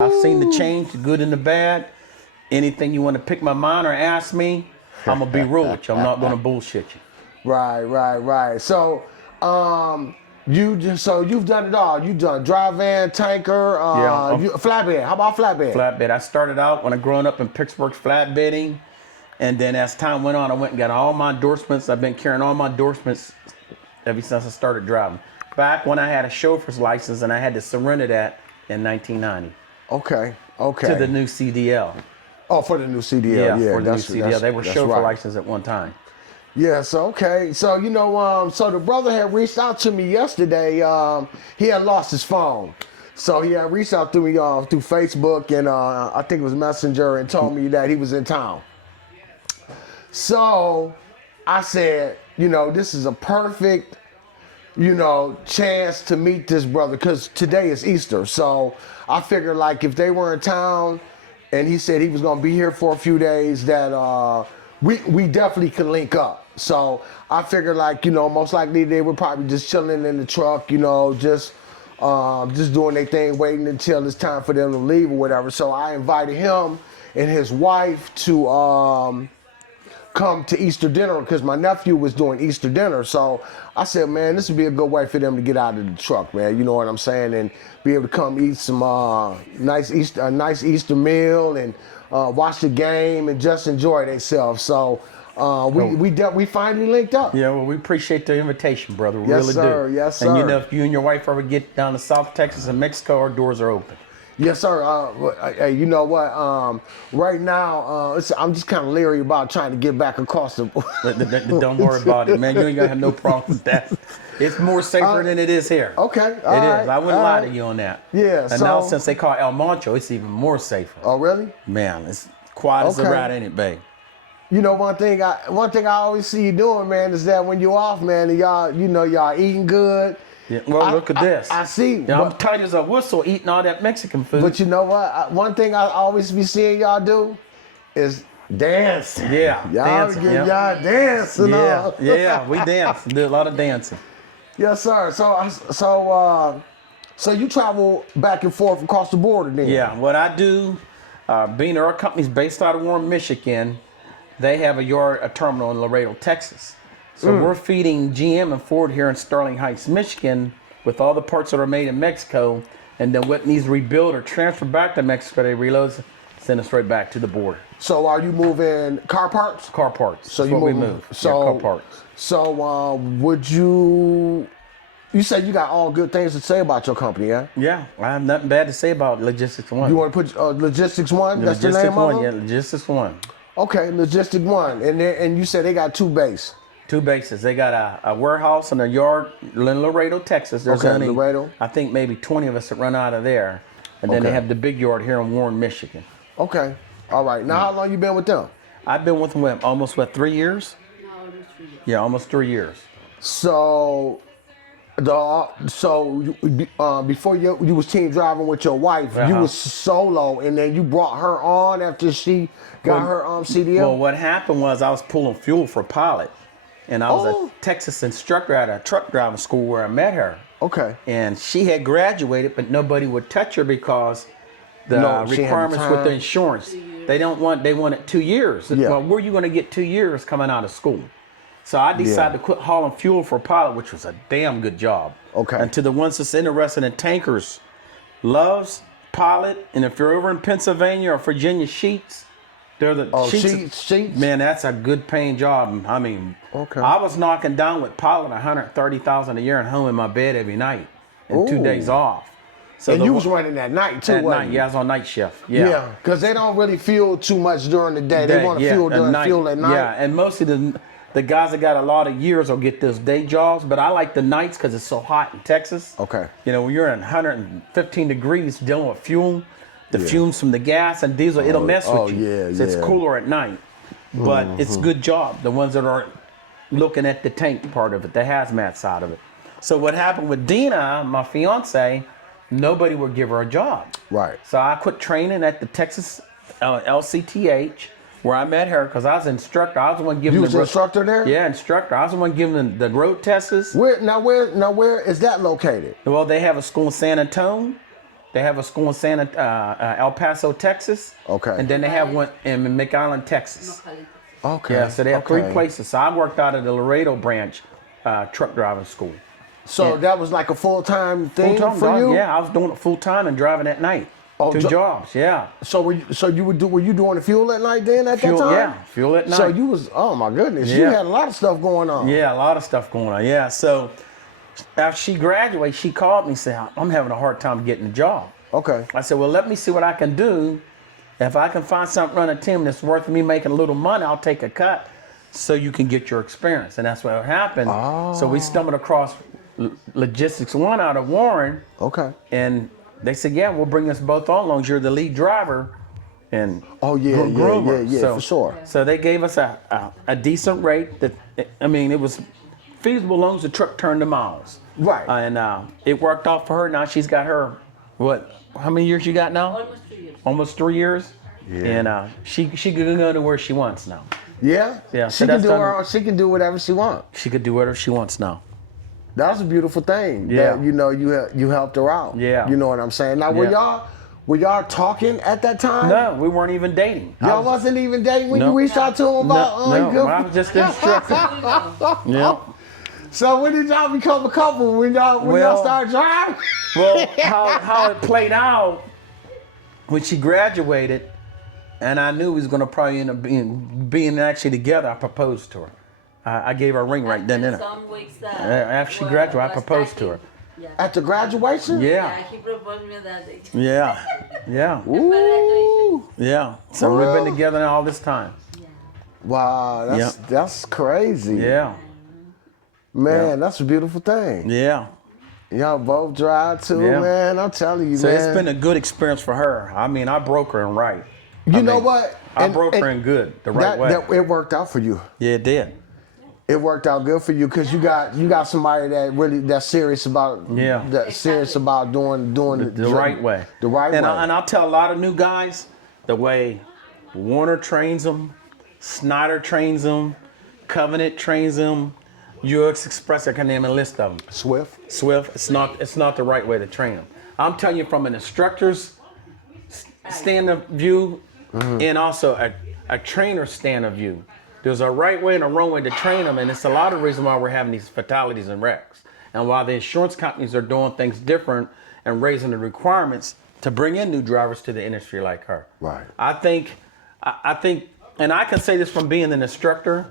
I've seen the change, the good and the bad. Anything you want to pick my mind or ask me, I'm gonna be real with you. I'm not gonna bullshit you. Right. So, you've done it all. You've done dry van, tanker, flatbed. How about flatbed? Flatbed. I started out when I growing up in Pittsburgh flatbedding, and then as time went on, I went and got all my endorsements. I've been carrying all my endorsements ever since I started driving. Back when I had a chauffeur's license and I had to surrender that in 1990. Okay. To the new CDL. Oh, for the new CDL. Yeah, for the new CDL. They were chauffeur license at one time. Yes, okay. So, so the brother had reached out to me yesterday. He had lost his phone. So he had reached out to me through Facebook and I think it was Messenger and told me that he was in town. So I said, this is a perfect, chance to meet this brother because today is Easter. So I figured like if they were in town and he said he was going to be here for a few days that we definitely could link up. So I figured like, most likely they were probably just chilling in the truck, just doing their thing, waiting until it's time for them to leave or whatever. So I invited him and his wife to come to Easter dinner because my nephew was doing Easter dinner. So I said, man, this would be a good way for them to get out of the truck, man. You know what I'm saying? And be able to come eat some nice Easter meal and watch the game and just enjoy themselves. So we finally linked up. Yeah, well, we appreciate the invitation, brother. We Yes, really sir. do. Yes, sir. And if you and your wife ever get down to South Texas and Mexico, our doors are open. Yes, sir. Hey, you know what? Right now, I'm just kind of leery about trying to get back across the. Don't worry about it, man. You ain't gonna have no problem with that. It's more safer than it is here. Okay, it is. I wouldn't lie to you on that. Yeah. And now since they call El Mancho, it's even more safer. Oh, really? Man, it's quiet as a rat, ain't it, babe? One thing I always see you doing, man, is that when you're off, man, and y'all eating good. Yeah, well, look at this. I see. I'm tight as a whistle eating all that Mexican food. But you know what? One thing I always be seeing y'all do is dance. Yeah, y'all dancing. Yeah, we dance. Do a lot of dancing. Yes, sir. So you travel back and forth across the border then? Yeah, what I do, being our company's based out of Warren, Michigan, they have a terminal in Laredo, Texas. So we're feeding GM and Ford here in Sterling Heights, Michigan, with all the parts that are made in Mexico, and then what needs rebuilt or transferred back to Mexico, they reload, send us right back to the border. So are you moving car parts? Car parts. So we move. Car parts. So would you said you got all good things to say about your company, yeah? Yeah, I have nothing bad to say about Logistics One. You want to put Logistics One? That's Logistics the name One, of it? yeah, Logistics One. Okay, Logistics One, and you said they got two bases. Two bases. They got a warehouse and a yard in Laredo, Texas. There's only, Laredo. I think maybe 20 of us that run out of there. And then they have the big yard here in Warren, Michigan. Okay. All right. Now, how long you been with them? I've been with them almost 3 years? No, almost 3 years. Yeah, almost 3 years. So, before you was team driving with your wife, you was solo, and then you brought her on after she got her CDL? Well, what happened was I was pulling fuel for a pilot. And I was a Texas instructor at a truck driving school where I met her. Okay. And she had graduated, but nobody would touch her because the requirements with the insurance. They wanted 2 years. Yeah. Well, where are you going to get 2 years coming out of school? So I decided to quit hauling fuel for a pilot, which was a damn good job. Okay. And to the ones that's interested in tankers, Love's pilot, and if you're over in Pennsylvania or Virginia, Sheets, they're the Sheets. Man, that's a good paying job. I mean, I was knocking down with pilot $130,000 a year and home in my bed every night and 2 days off. So and you was running at night too, wasn't you? Yeah, I was on night shift. Yeah, because they don't really fuel too much during the day. They want to fuel at night. Yeah, and most of the guys that got a lot of years will get those day jobs, but I like the nights because it's so hot in Texas. Okay. When you're in 115 degrees dealing with fuel, the fumes from the gas and diesel, it'll mess with you. Yeah, so it's cooler at night. But it's a good job, the ones that are looking at the tank part of it, the hazmat side of it. So what happened with Dina, my fiance, nobody would give her a job. Right. So I quit training at the Texas LCTH, where I met her because I was an instructor. I was the one giving You was an instructor there? Yeah, instructor. I was the one giving the road tests. Where is that located? Well, they have a school in San Antonio. They have a school in El Paso, Texas. Okay. And then they have one in McAllen, Texas. Okay. Yeah, so they have okay. 3 places. So I worked out at the Laredo branch truck driving school. So Yeah. that was like a full-time thing Full-time for job, you? yeah. I was doing it full-time and driving at night. Oh, 2 jobs, yeah. So were you doing the fuel at night then at Fuel, that time? yeah, fuel at night. So you was, oh my goodness, you Yeah. had a lot of stuff going on. Yeah, a lot of stuff going on. Yeah, so after she graduated, she called me and said, I'm having a hard time getting a job. Okay. I said, well, let me see what I can do. If I can find something run a team that's worth me making a little money, I'll take a cut so you can get your experience. And that's what happened. Oh. So we stumbled across Logistics One out of Warren. Okay. And they said, yeah, we'll bring us both on long as you're the lead driver. And Oh yeah, groomer. yeah, So- for sure. So they gave us a decent rate. That it was feasible as long as the truck turned the miles. Right. And it worked out for her. Now she's got her, how many years you got now? Almost 3 years. Almost 3 years. Yeah. And she can go to where she wants now. Yeah? Yeah, She so can that's do done- she can do whatever she wants. She could do whatever she wants now. That's a beautiful thing. Yeah. That, you helped her out. Yeah. You know what I'm saying? Now Yeah. were y'all talking at that time? No, we weren't even dating. Y'all wasn't even dating when No. you reached out to him about No, I was just instructor. Yeah. So when did y'all become a couple? When y'all Well- started driving? Well, how it played out when she graduated, and I knew we was gonna probably end up being actually together. I proposed to her. I gave her a ring right then and there. Some weeks After she graduated, I proposed to her. Yeah. At the graduation? Yeah, He proposed me that day. yeah, yeah, Ooh. yeah. So For we've been real? together all this time. Wow, that's crazy. Yeah, Man, that's a beautiful thing. yeah. Y'all both drive too, Yeah. man. I'm telling you, So man. it's been a good experience for her. I mean, I broke her in right. You know what? I broke her in good, the right way. It worked out for you. Yeah, it did. It worked out good for you because you got somebody that's serious about serious about doing The right way. The right way. And I'll tell a lot of new guys the way Warner trains them, Snyder trains them, Covenant trains them, UX Express. I can name a list of them. Swift. It's not the right way to train them. I'm telling you from an instructor's stand of view and also a trainer's stand of view. There's a right way and a wrong way to train them, and it's a lot of reason why we're having these fatalities and wrecks, and why the insurance companies are doing things different and raising the requirements to bring in new drivers to the industry like her. Right. I think, and I can say this from being an instructor.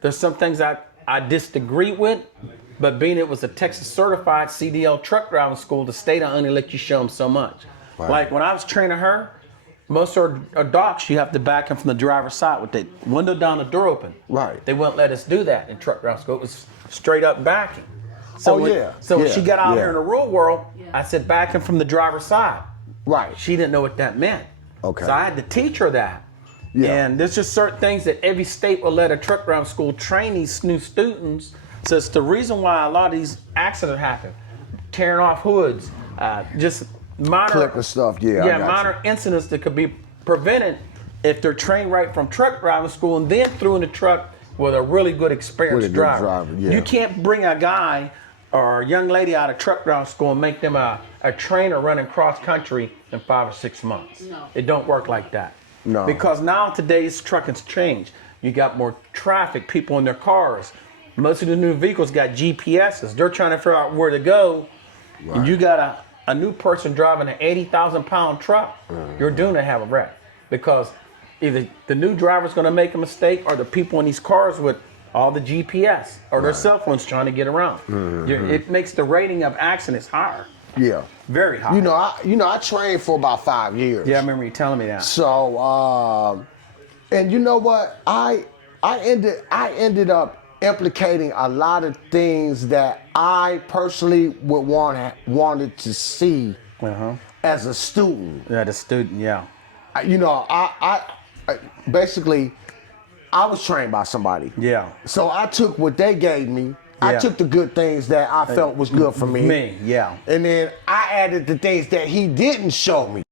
There's some things I disagree with, but being it was a Texas certified CDL truck driving school, the state only let you show them so much. Right. Like when I was training her, most of our docks, you have to back in from the driver's side with the window down, the door open. Right. They wouldn't let us do that in truck driving school. It was straight up backing. So Oh, when, yeah. So when Yeah. she got out Yeah. here in the real world, I said backing from the driver's side. Right. She didn't know what that meant. Okay. So I had to teach her that. Yeah. And there's just certain things that every state will let a truck driving school train these new students. So it's the reason why a lot of these accidents happen. Tearing off hoods, just minor Clipper stuff, yeah. I got you. minor incidents that could be prevented if they're trained right from truck driving school and then threw in the truck with a really good experienced With a good driver, yeah. You can't bring a guy or a young lady out of truck driving school and make them a trainer running cross country in 5 or 6 months. No. It don't work like that. No. Because now today's trucking's changed. You got more traffic, people in their cars. Most of the new vehicles got GPSs. They're trying to figure out where to go. Right. And you got a new person driving an 80,000 pound truck, you're doomed to have a wreck. Because either the new driver's gonna make a mistake or the people in these cars with all the GPS or their cell phones trying to get around. It makes the rating of accidents higher, Yeah. very high. I trained for about 5 years. Yeah, I remember you telling me that. So, and you know what? I ended up implicating a lot of things that I personally wanted to see as a student. Yeah, the student, yeah. I basically I was trained by somebody. Yeah. So I took what they gave me. I Yeah. took the good things that I felt was good for me. Me, yeah. And then I added the things that he didn't show me.